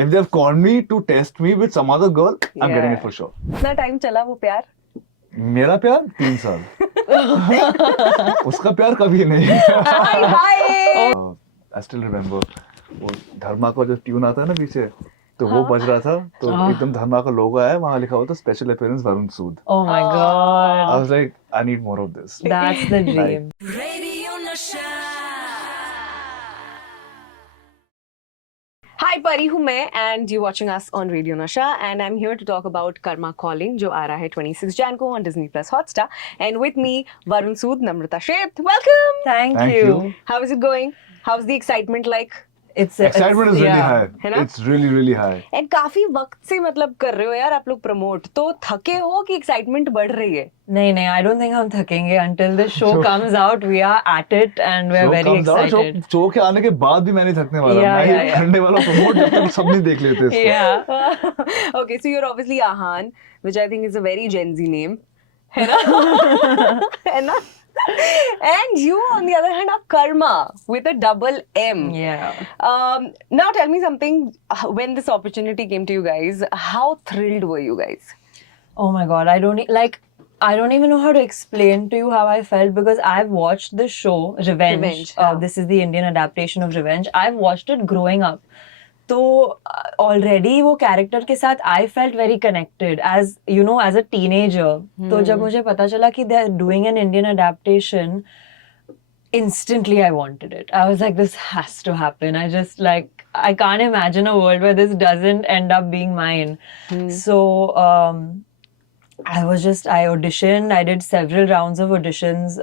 if they've called me to test me with some other girl, I'm getting it for sure. कितना time चला वो प्यार? मेरा प्यार 3 साल. उसका प्यार कभी नहीं. I still remember वो धर्मा का जो ट्यून आता है ना पीछे, तो वो बज रहा था, तो एकदम धर्मा का लोगो आया, वहाँ लिखा हुआ था special appearance Varun Sood. Oh my God. I was like, I need more of this. That's the dream. Radio Nasha. Hi, Pareee हूँ मैं and you're watching us on Radio Nasha and I'm here to talk about Karmma Calling जो आ रहा है 26 Jan को on Disney+Hotstar and with me Varun Sood, Namrata Sheth. Welcome. Thank Thank you. you. How is it going? How's the excitement like? Excitement is really yeah. high. है ना? It's really high. And काफी वक्त से मतलब कर रहे हो यार आप लोग प्रमोट, तो थके हो कि एक्साइटमेंट बढ़ रही है? नहीं, I don't think हम थकेंगे until the show comes out. We are at it and we're very excited. Show के आने के बाद भी मैं नहीं थकने वाला. Yeah, मैं yeah, ये yeah. करने वाला प्रमोट जब तक सब नहीं देख लेते इसको. Yeah. Okay, so you're obviously Ahan, which I think is a very Gen Z name. है ना? है ना? And you, on the other hand, are Karmma with a double M. Yeah. Now tell me something. When this opportunity came to you guys, how thrilled were you guys? Oh my God, I don't even know how to explain to you how I felt because I've watched the show Revenge. yeah. This is the Indian adaptation of Revenge. I've watched it growing up. So already वो character के साथ I felt very connected as you know as a teenager. तो जब मुझे पता चला कि they're doing an Indian adaptation, instantly I wanted it. I was like, this has to happen. I can't imagine a world where this doesn't end up being mine. So I auditioned. I did several rounds of auditions.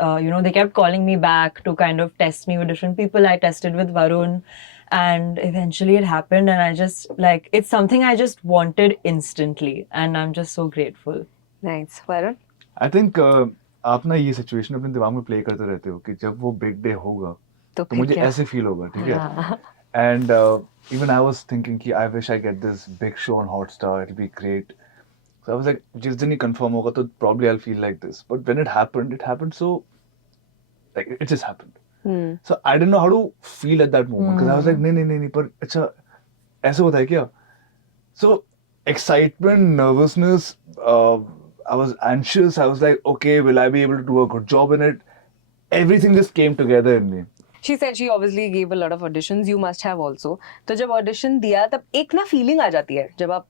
They kept calling me back to kind of test me with different people. I tested with Varun. And eventually it happened and I just it's something I just wanted instantly and I'm just so grateful. Nice. Varun? I think आप ना ये situation अपने दिमाग में play करते रहते हो कि जब वो बिग डे होगा तो मुझे ऐसे फील होगा, ठीक है? And even I was thinking कि I wish I get this big show on Hotstar, it'll be great. So I was like, जिस दिन ही confirm होगा तो probably I'll feel like this. But when it happened so like it just happened. So I didn't know how to feel at that moment because I was like नहीं पर अच्छा ऐसे होता है क्या? So excitement, nervousness, I was anxious. I was like, okay, will I be able to do a good job in it? Everything just came together in me. She said she obviously gave a lot of auditions. You must have also. तो जब audition दिया तब एक ना feeling आ जाती है जब आप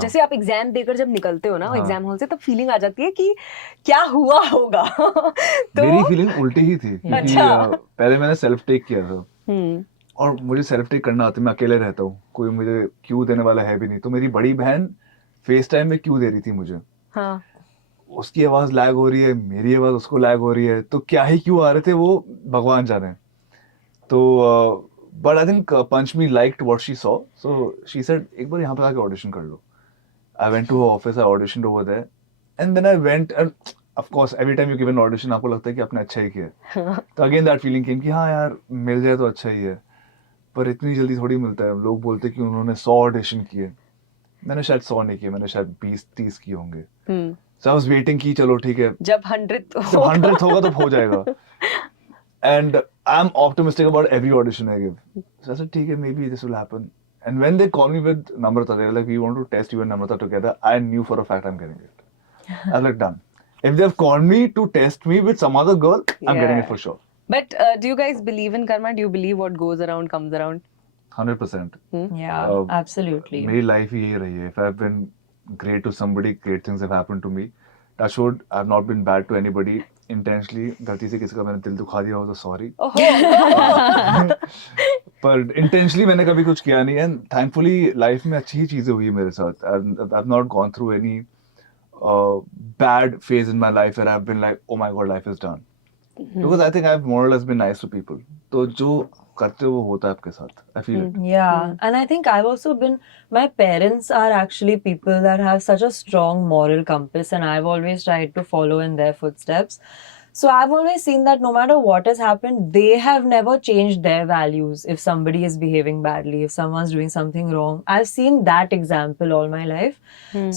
जैसे आप एग्जाम देकर जब निकलते हो ना एग्जाम हॉल से तब फीलिंग आ जाती है कि क्या हुआ होगा. तो मेरी फीलिंग उल्टी ही थी क्योंकि पहले मैंने सेल्फ टेक किया था और मुझे सेल्फ टेक करना आता है. मैं अकेले रहता हूँ, कोई मुझे क्यू देने वाला है भी नहीं. तो मेरी बड़ी बहन फेस टाइम में क्यू दे रही थी मुझे. उसकी आवाज लैग हो रही है, मेरी आवाज उसको लैग हो रही है, तो क्या ही क्यों आ रहे थे वो भगवान जाने. तो but I think Panchmi liked what she saw, so she said एक बार यहाँ पे आके audition कर लो. I went to her office, I auditioned over there, and then I went. And of course, every time you give an audition, आपको लगता है कि आपने अच्छा ही किया. तो again that feeling came कि हाँ यार मिल जाए तो अच्छा ही है, पर इतनी जल्दी थोड़ी मिलता है. लोग बोलते कि उन्होंने 100 audition किए, मैंने शायद 100 नहीं किए, मैंने शायद 20-30 किए होंगे. So I was waiting कि चलो ठीक है, जब 100th होगा तो हो जाएगा. And I'm optimistic about every audition I give. So I said, okay, maybe this will happen. And when they called me with Namrata, they were like, we want to test you and Namrata together. I knew for a fact I'm getting it. I was like, done. If they've called me to test me with some other girl, I'm getting it for sure. But do you guys believe in karma? Do you believe what goes around comes around? 100%. Yeah, absolutely. My life is यही रही है. If I've been great to somebody, great things have happened to me. Touch wood, I've not been bad to anybody. Intentionally गलती से किसी का मैंने दिल दुखा दिया हो तो sorry. पर intentionally मैंने कभी कुछ किया नहीं. And thankfully life में अच्छी ही चीजें हुई मेरे साथ. I've not gone through any bad phase in my life where I've been like, oh my god, life is done. Because I think I've more or less been nice to people. तो जो करते हो वो होता है आपके साथ. I feel it. Yeah, and I think I've also been. My parents are actually people that have such a strong moral compass, and I've always tried to follow in their footsteps. So I've always seen that no matter what has happened, they have never changed their values if somebody is behaving badly, if someone's doing something wrong. I've seen that example all my life.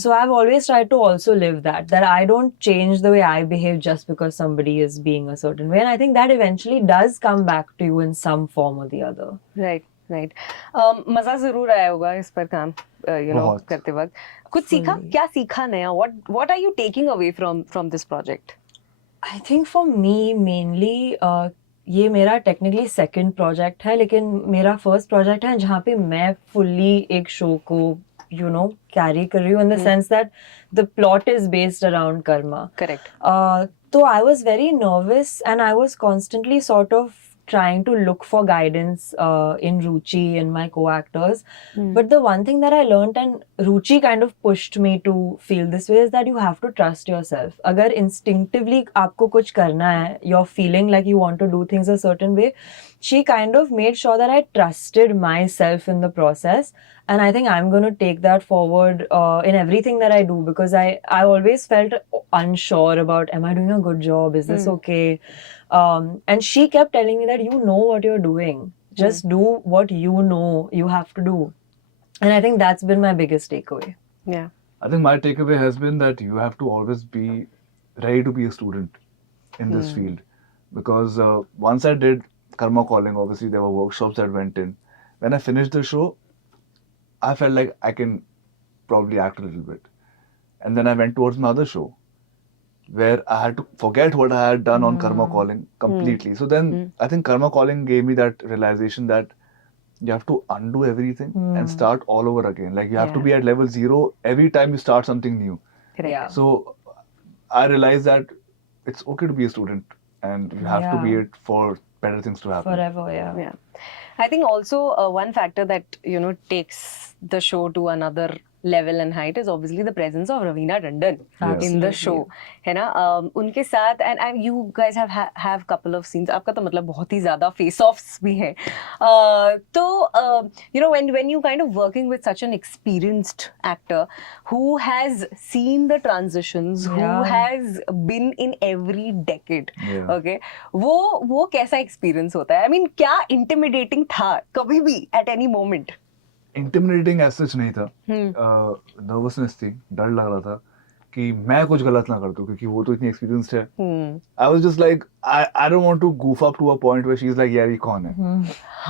So I've always tried to also live that I don't change the way I behave just because somebody is being a certain way. And I think that eventually does come back to you in some form or the other. Right. Right मजा जरूर आया होगा इस पर काम बहुत। करते वक्त. कुछ सीखा, क्या सीखा नया? what are you taking away from this project? I think for me mainly ये मेरा टेक्निकली सेकंड प्रोजेक्ट है, लेकिन मेरा फर्स्ट प्रोजेक्ट है जहाँ पे मैं फुल्ली एक शो को कैरी कर रही हूँ, in the sense that the plot is based around Karma. Correct. तो I was very nervous and I was constantly sort of trying to look for guidance in Ruchi and my co-actors. But the one thing that I learned, and Ruchi kind of pushed me to feel this way, is that you have to trust yourself. अगर instinctively आपको कुछ करना है, you're feeling like you want to do things a certain way, she kind of made sure that I trusted myself in the process. And I think I'm going to take that forward in everything that I do, because I always felt unsure about, am I doing a good job? Is this okay? And she kept telling me that you know what you're doing. Just do what you know you have to do. And I think that's been my biggest takeaway. Yeah. I think my takeaway has been that you have to always be ready to be a student in this field. Because once I did Karmma Calling, obviously there were workshops that went in. When I finished the show, I felt like I can probably act a little bit. And then I went towards my other show, where I had to forget what I had done on Karmma Calling completely. So then I think Karmma Calling gave me that realization that you have to undo everything and start all over again. Like you have to be at level 0 every time you start something new. Correct. Yeah. So I realized that it's okay to be a student and you have to be it for better things to happen. Forever, yeah. Yeah. I think also one factor that takes the show to another level and height is obviously the presence of Raveena Tandon in the show, है ना? उनके साथ and you guys have couple of scenes. आपका तो मतलब बहुत ही ज़्यादा face-offs भी हैं. तो when you kind of working with such an experienced actor who has seen the transitions, who has been in every decade, okay, वो कैसा experience होता है? I mean, क्या intimidating था कभी भी at any moment? Intimidating as such नहीं था. Nervousness थी, डर लग रहा था कि मैं कुछ गलत ना कर दूं क्योंकि वो तो इतनी experienced है. I was just like I don't want to goof up to a point where she's like यार ये कौन है?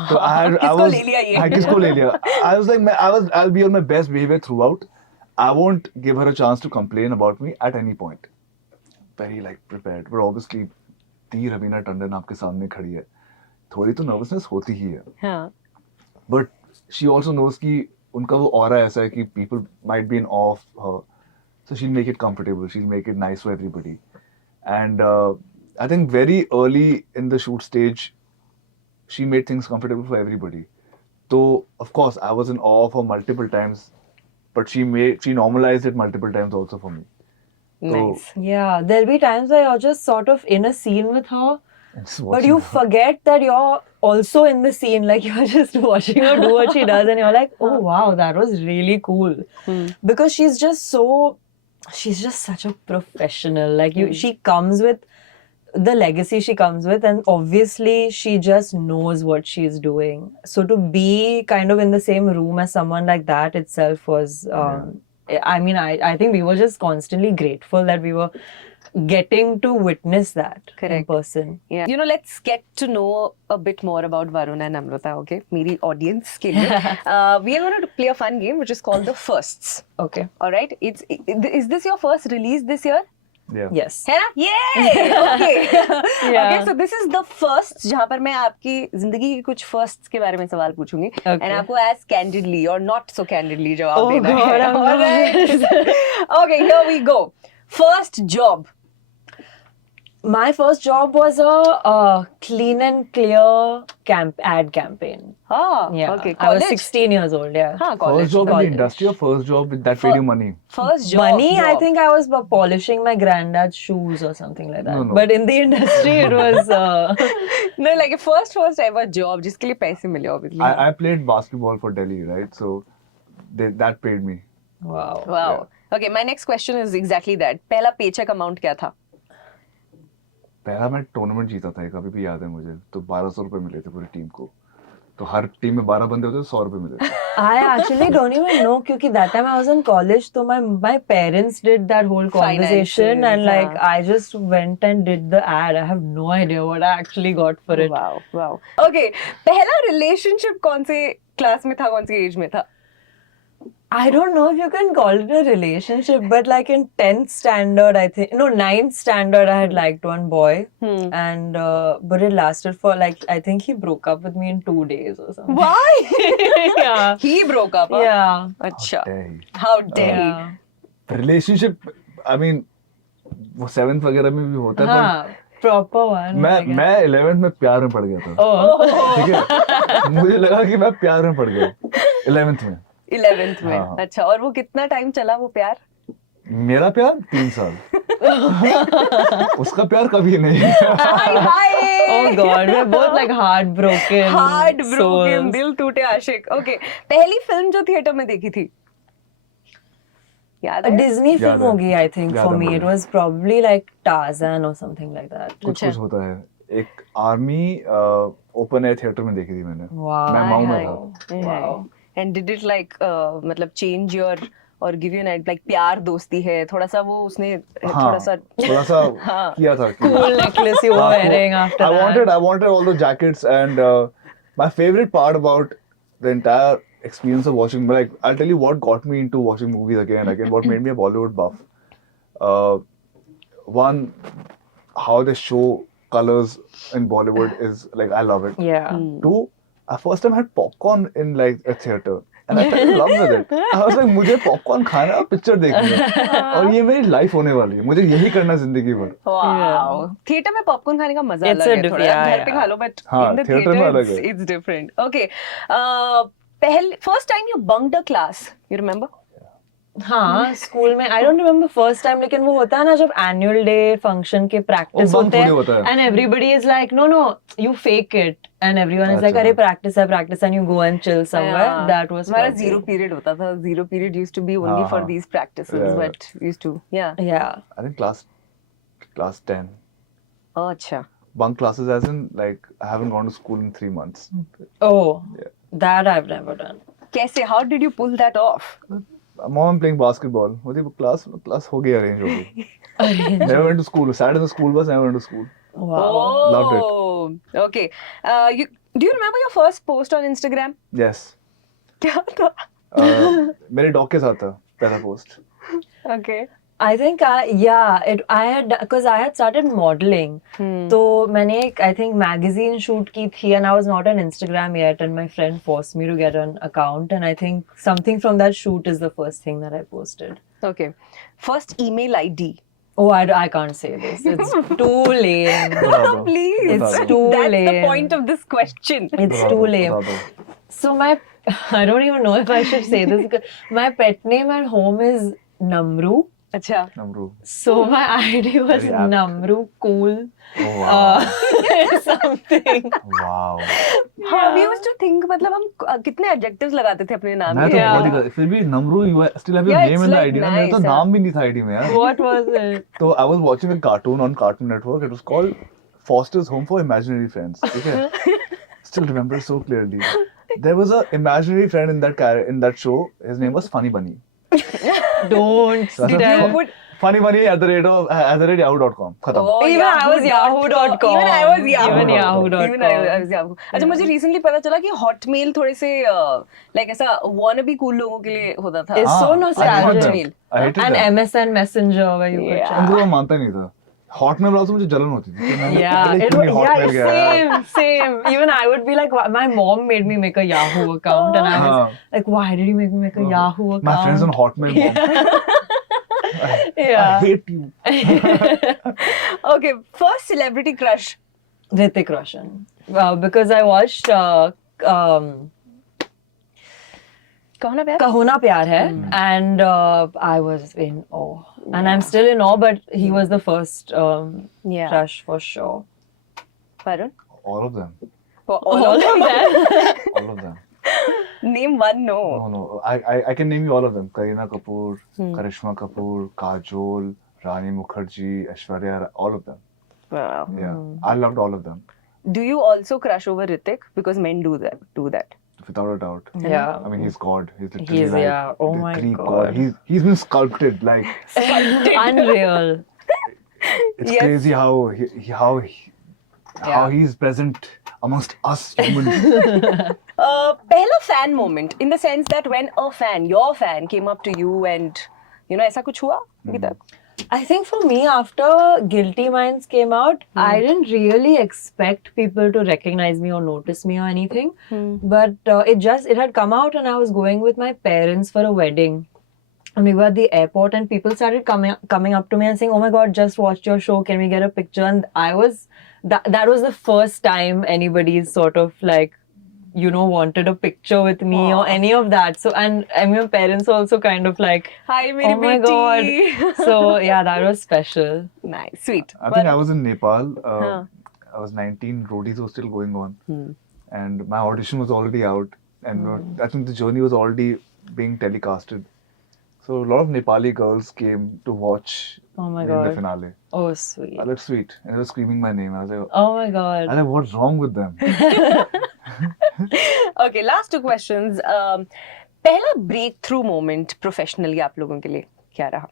So I was ले लिया ये? हाँ, किसको ले लिया? I was like I'll be on my best behavior throughout. I won't give her a chance to complain about me at any point. Very like prepared, but obviously दी रवीना टंडन आपके सामने खड़ी है, थोड़ी तो nervousness होती ही है. हाँ. But she also knows कि उनका वो aura ऐसा है कि people might be in awe of her, so she'll make it comfortable, she'll make it nice for everybody. And I think very early in the shoot stage, she made things comfortable for everybody. So of course I was in awe of her multiple times, but she normalized it multiple times also for me. Nice. Yeah, there'll be times where you're just sort of in a scene with her, So, but you forget that you're also in the scene, like you're just watching her do what she does and you're like, oh wow, that was really cool. Because she's just such a professional. Like she comes with the legacy she comes with, and obviously she just knows what she's doing. So to be kind of in the same room as someone like that itself was, I mean, I think we were just constantly grateful that we were getting to witness that in person. Yeah. Let's get to know a bit more about Varun and Namrata, okay? मेरी audience के लिए. We are going to play a fun game which is called the Firsts. Okay. All right? Is this your first release this year? Yeah. Yes. है ना? Yay! Okay. Okay, so this is the first जहाँ पर मैं आपकी जिंदगी के कुछ firsts के बारे में सवाल पूछूंगी. Okay. And आपको as candidly or not so candidly जवाब देना God, है. I'm All right? Okay, here we go. First job. My first job was a clean and clear ad campaign. Ah, Yeah. okay. I was College? 16 years old, yeah. हाँ, college. First job in College. the industry or first job that paid you money? First job. Money, I think I was polishing my granddad's shoes or something like that. No. But in the industry, it was... No, like a first ever job जिसके लिए पैसे मिले obviously. I played basketball for Delhi, right? So that paid me. Wow. Wow. Okay, my next question is exactly that. पहला paycheck amount क्या था? पहला मैं tournament जीता था एक, अभी भी याद है मुझे. तो 1200 रुपए मिले थे पूरी टीम को. तो हर टीम में 12 बंदे होते थे, 100 रुपए मिले थे. I actually don't even know because that time I was in college, so my parents did that whole conversation, and like Finances, I just went and did the ad. I have no idea what I actually got for it. wow. Okay, पहला relationship कौन से class में था, कौन सी age में था? I don't know if you can call it a relationship, but like in 10th standard, I think, no, 9th standard, I had liked one boy, and but it lasted for like, I think he broke up with me in 2 days or something. Why? Yeah. He broke up. Huh? Yeah. अच्छा. dare he? How dare he? Yeah. Relationship I mean वो 7th वगैरह में भी होता है हाँ, proper one. पर मैं 11th में प्यार में पड़ गया था Oh. ठीक है मुझे लगा कि मैं प्यार में पड़ गया 11th में 11th में. हाँ. अच्छा, और वो कितना टाइम चला वो प्यार? मेरा प्यार 3 साल उसका प्यार कभी नहीं Oh God, we're both like heartbroken. Heartbroken, souls. दिल टूटे आशिक. Okay, पहली फिल्म जो थिएटर में देखी थी? याद A है? Disney याद film है. होगी, I think, याद for है me. मुझे. It was probably like Tarzan or something like that. कुछ होता है एक आर्मी ओपन एयर थिएटर में देखी थी मैंने Wow. मैं माऊ में हाय, था हाय. Wow. And did it like मतलब change your or give you an like प्यार दोस्ती है, थोड़ा सा वो उसने हाँ थोड़ा सा हाँ किया था कि Cool necklace you were wearing after that. I wanted all the jackets and my favorite part about the entire experience of watching, like I'll tell you what got me into watching movies again and again, what made me a Bollywood buff. One, how they show colors in Bollywood is like I love it. Yeah. Two, I first time had popcorn in like a theater. And I fell in love with it. I was like, मुझे popcorn खाना और picture देखनी है और ये मेरी life होने वाली है मुझे यही करना जिंदगी भर वाओ. थिएटर में पॉपकॉर्न खाने का मजा It's अलग a है थोड़ा. yeah, घर पे खा लो बट हाँ, in the theater में अलग theater है. it's different. Okay. पहले first time you bunked a class. You remember? हाँ, स्कूल में I don't remember first time, लेकिन वो होता है ना जब annual day function के practice वो bunk होते थोड़ी होता हैं है. and everybody is like no you fake it and everyone is like अच्छा. अरे practice and you go and chill somewhere. Yeah. That was हमारा probably- zero period होता था. Zero period used to be only हाँ, for हाँ. these practices, Yeah. but used to Yeah. I think class 10 Oh, अच्छा. bunk classes as in like I haven't gone to school in 3 months. Oh, Yeah. that I've never done. कैसे? How did you pull that off? Mom playing basketball. मुझे class हो गया arrange हो गई. Never went to school. Sat in the school bus. Never went to school. Wow. Loved it. Oh, okay. Do you remember your first post on Instagram? Yes. क्या था? मेरे dog के साथ था पहला post. Okay. I think I had because I had started modeling. तो मैंने एक I think magazine shoot की थी and I was not on Instagram yet and my friend forced me to get an account and I think something from that shoot is the first thing that I posted. Okay. First email ID. Oh, I can't say this. It's too lame. बता दो. Please. It's बता दो. too That's the lame. point of this question. It's बता too दो, lame. बता दो. So I don't even know if I should say this. My pet name at home is Namru. अच्छा. Namru. So my ID was Very apt. Namru Cool Oh wow. something. Wow. हाँ, we used to think मतलब हम कितने adjectives लगाते थे अपने नाम मैं के. तो बहुत ही फिर भी नमरू you still have your Yeah, name it's in the like ID ना मेरा तो nice, नाम भी नहीं था ID में यार. What was it? So I was watching a cartoon on Cartoon Network. It was called Foster's Home for Imaginary Friends. Okay. Still remember so clearly. There was a imaginary friend in that show. His name was Funny Bunny. Don't So I Did said, you put Funny Bunny @yahoo.com. खत्म. Oh, Even I was yahoo.com. Even I was Yahoo. Even yahoo.com. Even I was Yahoo. अच्छा, मुझे recently पता चला कि Hotmail थोड़े से like ऐसा wannabe cool लोगों के लिए होता था. It's so I hated nostalgic. them. I hated And them. MSN Messenger where you could Yeah. chat. उनको मैं मानता ही नहीं था. Hotmail वालों से मुझे जलन होती थी. कि मैंने Yeah, पहले it क्यों was, नहीं Hotmail गया यार? same. Even I would be like, my mom made me make a Yahoo account, and I was like, why did you make me make a Yahoo account? My friends on Hotmail. Mom. I Yeah. hate you. Okay, first celebrity crush. Hrithik Roshan. Because I watched कहो ना प्यार. Kaho Na Pyar Hai, and I was in awe. And I'm still in awe, but he was the first Yeah. crush for sure. Varun. All of them. For all of them. All of them. Name one. No. No. I can name you all of them. Kareena Kapoor, Karishma Kapoor, Kajol, Rani Mukherjee, Aishwarya, all of them. Wow. Yeah. I loved all of them. Do you also crush over Hrithik? Because men do that. without a doubt. Yeah. I mean, he's God. He's literally He's, like yeah, oh the my Greek God. He's been sculpted. Like Unreal. it's Yes. crazy how he's present amongst us humans. पहला fan moment, in the sense that when your fan came up to you and, ऐसा कुछ हुआ अभी तक? I think for me, after Guilty Minds came out, I didn't really expect people to recognize me or notice me or anything. But it had come out and I was going with my parents for a wedding. And we were at the airport and people started coming up to me and saying, "Oh my God, just watched your show. Can we get a picture?" And that was the first time anybody sort of like, wanted a picture with me or any of that. So, and my parents were also kind of like, Hi, meri "Oh my beti." God." So, yeah, that was special. Nice, sweet. I think I was in Nepal. Huh. I was 19. Roadies was still going on, and my audition was already out, and I think the journey was already being telecasted. So a lot of Nepali girls came to watch Oh my me in the God. finale. Oh, sweet. I looked sweet, and they were screaming my name. I was like, Oh my God. what's wrong with them? Okay, last two questions. पहला breakthrough moment professionally आप लोगों के लिए क्या रहा?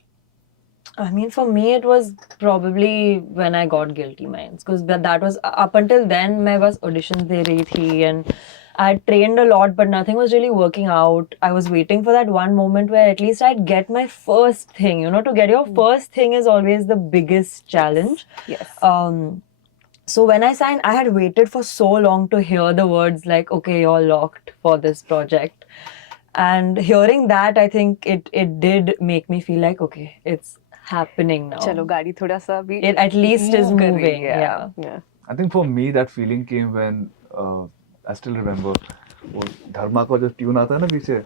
I mean, for me, it was probably when I got Guilty Minds. Because that was, up until then, I was auditions de rahi thi and I had trained a lot, but nothing was really working out. I was waiting for that one moment where at least I'd get my first thing. To get your first thing is always the biggest challenge. Yes. So when I signed, I had waited for so long to hear the words like, "Okay, you're locked for this project." And hearing that, I think it did make me feel like, okay, it's happening now. चलो गाड़ी थोड़ा सा भी It at least is move कर रही moving. है. Yeah. I think for me that feeling came when I still remember वो धर्मा का जो ट्यून आता है ना पीछे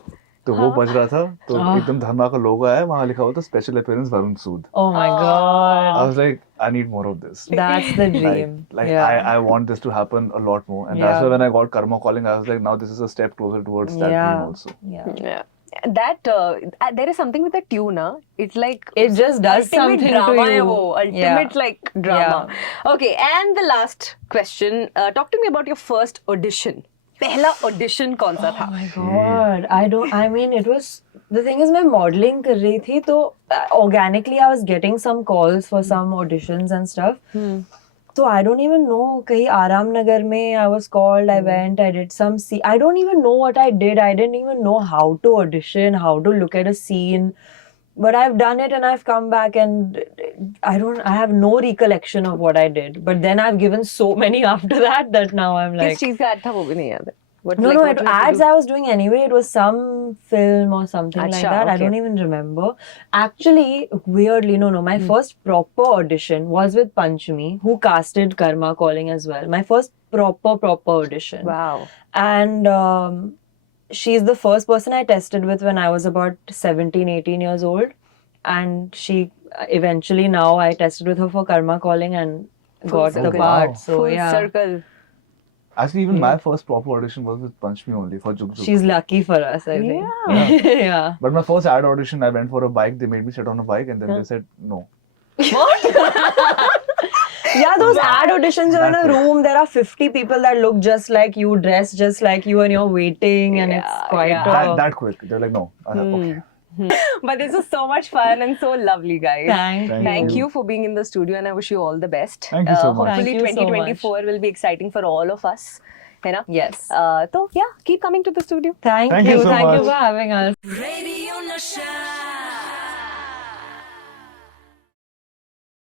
तो वो बज रहा था तो एकदम धर्मा का लोगो आया वहाँ लिखा हुआ था special appearance Varun Sood. Oh my God. I was like, I need more of this. That's the dream. Like yeah. I want this to happen a lot more, and Yeah. that's why when I got Karmma calling, I was like, now this is a step closer towards that dream also. Yeah. That there is something with the tune, huh? It's like It just does ultimate something drama to है you. वो, ultimate like drama. Yeah. Okay, and the last question. Talk to me about your first audition. पहला audition कौन सा था? Oh my God. I mean, it was, the thing is, मैं modeling कर रही थी तो organically I was getting some calls for some auditions and stuff. So I don't even know, कहीं आराम नगर में I was called, I went, I did some scene. I don't even know what I did. I didn't even know how to audition, how to look at a scene. But I've done it and I've come back and I have no recollection of what I did. But then I've given so many after that now I'm like... किस चीज़ का ad था वो भी नहीं याद है. What, No, like, no, what you had to ads do? I was doing anyway. It was some film or something like Achha, that. I okay. don't even remember. Actually, weirdly, no. My first proper audition was with Panchami, who casted Karmma Calling as well. My first proper audition. Wow. And she's the first person I tested with when I was about 17, 18 years old. And she eventually, now I tested with her for Karmma Calling and got the circle. part. Wow. So, Full yeah. circle. Actually, even my first proper audition was with Panchmi only for Juk Juk. She's lucky for us, I think. Yeah. Yeah. But my first ad audition, I went for a bike. They made me sit on a bike, and then they said no. Yeah, those ad auditions are in a room. There are 50 people that look just like you, dressed just like you, and you're waiting, and it's quite. That quick. They're like, no. Okay. But this was so much fun and so lovely, guys. Thank you for being in the studio, and I wish you all the best. Thank you so much. Hopefully, Thank you so 2024 will be exciting for all of us. है ना? Yes. So yeah, keep coming to the studio. Thank Thank you you. so Thank you much. for having us. Radio Nasha.